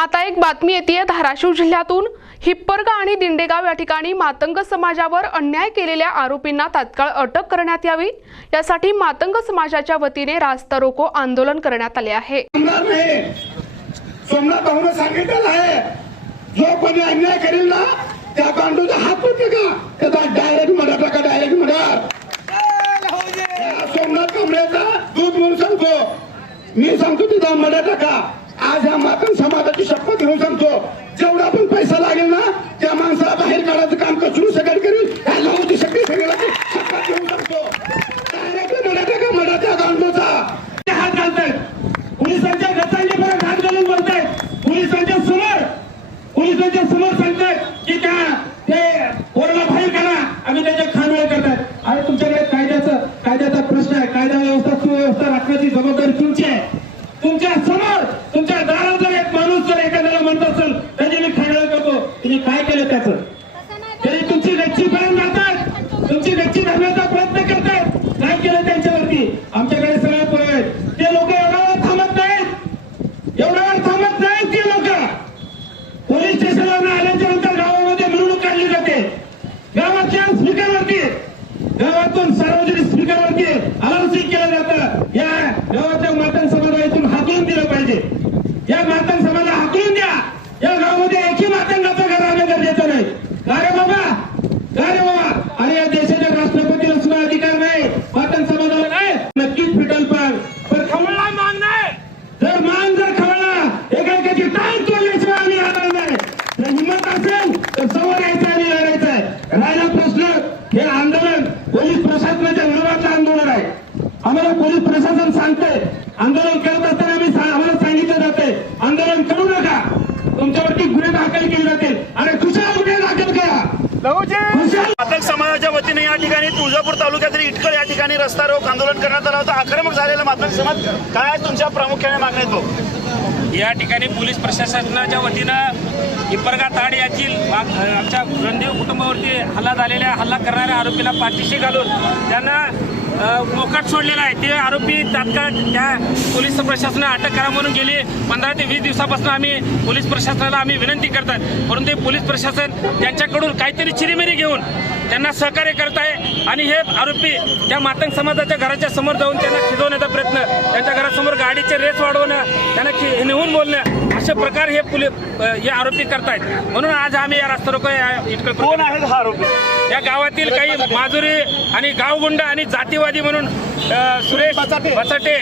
आता एक बातमी येते धाराशिव जिल्ह्यातून हिप्परगा आणि दिंडेगाव या ठिकाणी मातंग समाजावर अन्याय केलेल्या आरोपींना तात्काळ अटक करण्यात यावी. यासाठी मातंग समाजाच्या वतीने रास्ता रोको आंदोलन करण्यात आले आहे. होणार नाही. सोमनाथ भाऊनं सांगितलेलं आहे. जो कोणी अन्याय करेल ना त्या गांडूचा हात होते का? त्याचा direct murder direct murder Somnath कमरेचा दूध म्हणून सांगतो. मी सांगतो तिचा मर्डर टाका आज ह्या मातन समाजाची शपथ घेऊन सांगतो. जेवढा पण पैसा लागेल ना त्या माणसाला बाहेर काढायचं काम कचरू सगळं करील ह्याला होती शक्ती सगळ्याला शपथ घेऊन सांगतो. डायरेक्ट मर्डर टाका मर्डर त्या गांडूचा हात घालतायत. पोलिसांच्या गटांचे परत हात घालून बोलतायत. पोलिसांच्या समोर पोलिसांच्या समोर सांगतायत की त्या ते पोरला बाहेर काढा. आम्ही त्याच्या खानवेळ करतात आणि तुमच्याकडे कायद्याचं कायद्याचा प्रश्न आहे. कायदा व्यवस्था सुव्यवस्था राखण्याची जबाबदारी तुमची आहे. तुमच्यासमोर तुमच्या दारात जर एक माणूस जर एखाद्याला म्हणत असेल त्याचे मी खानवेळ करतो तुम्ही काय केलं त्याचं. तरी तुमची गच्ची पर्यंत जातात तुमची गच्ची धरण्याचा प्रयत्न करतात. काय केलं त्यांच्यावरती. आमच्याकडे सगळ्या पुरावे आहेत. ते लोक एवढा वेळ थांबत नाहीत. एवढा वेळ थांबत नाहीत ते लोक. पोलीस स्टेशनवर आल्याच्यानंतर गावामध्ये मिरवणूक काढली जाते. गावातल्या स्पीकरवरती. गावातून सार्वजनिक स्पीकरवरती. अनाउन्सिंग केलं जातं. या गावाच्या मातंग समाजाला इथून हाकलून दिलं पाहिजे या मातंग समाजाला हाकलून द्या या गावामध्ये एकही मातंगाचं घर राहणं गरजेचं नाही का रे बाबा का रे बाबा आणि या देशाच्या राष्ट्रपतीला सुद्धा अधिकार नाही मातंग समाजाला नाही नक्कीच फिटल पण पण खवळला मान नाही जर मान जर खवळला एकाएकाची टांग तोडल्याशिवाय आम्ही राहणार नाही जर हिंमत असेल तर समोर यायचं आणि लढायचं आहे राहिला प्रश्न हे आंदोलन पोलीस प्रशासनाच्या विरोधातलं आंदोलन आहे आम्हाला पोलीस प्रशासन सांगतंय. आंदोलन करत असताना आम्ही आम्हाला सांगितलं जातंय. आंदोलन करू नका. तुमच्यावरती गुन्हे दाखल केले जातील. आणि कुशाल गुन्हे दाखल करा. मातक समाजाच्या वतीने या ठिकाणी तुळजापूर तालुक्यातील इटकल या ठिकाणी रस्ता रोक आंदोलन करण्यात आलं होतं. आक्रमक झालेला मातक समाज काय तुमच्या प्रामुख्याने मागण्या आहेत भाऊ? या ठिकाणी पोलीस प्रशासनाच्या वतीनं हिप्परगा ताड यातील आमच्या रणदेव कुटुंबावरती हल्ला झालेल्या हल्ला करणाऱ्या आरोपीला पाठीशी घालून त्यांना मोकाट सोडलेला आहे. ते आरोपी तात्काळ त्या पोलीस प्रशासनाला अटक करा म्हणून गेली. पंधरा ते वीस दिवसापासून आम्ही पोलीस प्रशासनाला आम्ही विनंती करतात. परंतु पोलीस प्रशासन त्यांच्याकडून काहीतरी चिरीमिरी घेऊन त्यांना सहकार्य करत आहे. आणि हे आरोपी त्या मातंग समाजाच्या घराच्या समोर जाऊन त्यांना खिजवण्याचा प्रयत्न त्यांच्या घरासमोर गाडीचे रेस वाढवणं त्यांना खि- नेऊन बोलणं असे प्रकार हे पोलीस हे आरोपी करतायत. म्हणून आज आम्ही या रस्ता रोको या इटकल कोण आहेत हा आरोपी? या गावातील काही माजुरी आणि गावगुंड आणि जातीवादी म्हणून सुरेश बचाटे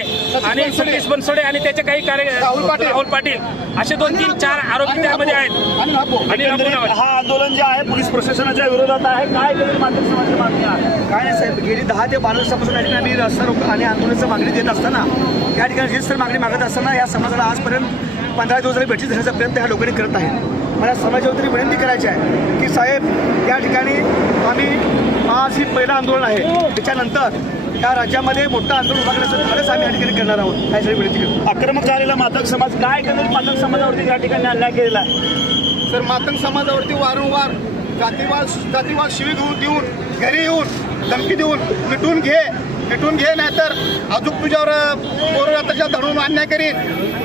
आणि सतीश बनसोडे आणि त्याचे काही कार्य राहुल पाटील. असे दोन तीन चार आरोपी त्यामध्ये आहेत. आणि. हा आंदोलन जे आहे पोलीस प्रशासनाच्या विरोधात आहे. काय करेल मातक समाजाची मागणी आहे. काय नाही साहेब? गेली दहा ते बारा दिवसापासून या ठिकाणी आम्ही रस्ता रोको आणि आंदोलनाची मागणी देत असताना या ठिकाणी तर मागणी मागत असताना या समाजाला आजपर्यंत पंधरा दिवस झाले भेटी देण्याचा प्रयत्न ह्या लोकांनी करत आहेत. मला समाजावर तरी विनंती करायची आहे की साहेब या ठिकाणी आम्ही आज ही पहिलं आंदोलन आहे. त्याच्यानंतर या राज्यामध्ये मोठं आंदोलन उभारण्याचं धाडस आम्ही या ठिकाणी करणार आहोत. यासाठी विनंती करतो. आक्रमक झालेला मातक समाज काय करेल मातक समाजावरती या ठिकाणी अन्याय केलेला आहे. तर मातंग समाजावरती वारंवार जातीवाद जातीवाद शिवी घेऊन देऊन घरी येऊन धमकी देऊन मिटून घे. मिटून घे नाहीतर अजून तुझ्यावर पोरच्या धरून अन्याय करीन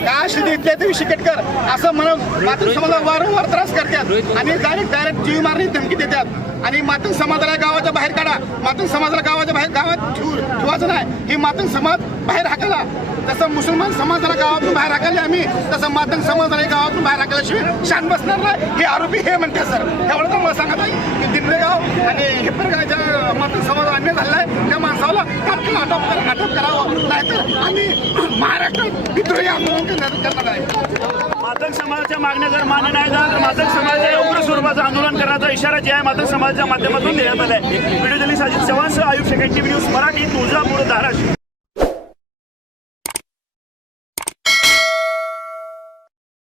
काय अशी इथल्या ते शिकेटकर असं म्हणून मातंग समाजाला वारंवार त्रास करतात. आणि डायरेक्ट डायरेक्ट जीव मारणी धमकी देतात. आणि मातंग समाजाला गावाच्या बाहेर काढा. मातंग समाजाला गावाच्या बाहेर गावात ठेवू ठेवायचं नाही. ही मातंग समाज बाहेर हाकाला. तसं मुसलमान समाजाला गावातून बाहेर हाकले आम्ही. तसं मातंग समाजाला गावातून बाहेर हाकल्याशिवाय शान बसणार नाही. हे आरोपी हे म्हणते सर. एवढं तर मला सांगत आहे की दिंडेगाव आणि हिप्परगावच्या मातंग समाज अन्य झालेला आहे त्या माणसाला तात्काळ अटक अटक करावं नाहीतर आम्ही महाराष्ट्रात विद्रोही आंदोलन करणार करणार आहे. मातक समाजाच्या मागण्या जर मान्य नाही झाल्या तर मातक समाजाच्या उग्र स्वरूपाचं आंदोलन करण्याचा इशारा जे आहे मातक समाजाच्या माध्यमातून देण्यात आला आहे व्हिडिओ दिली अजित चव्हाण सह आयुष टीव्ही न्यूज मराठी तुळजापूर धाराशिव.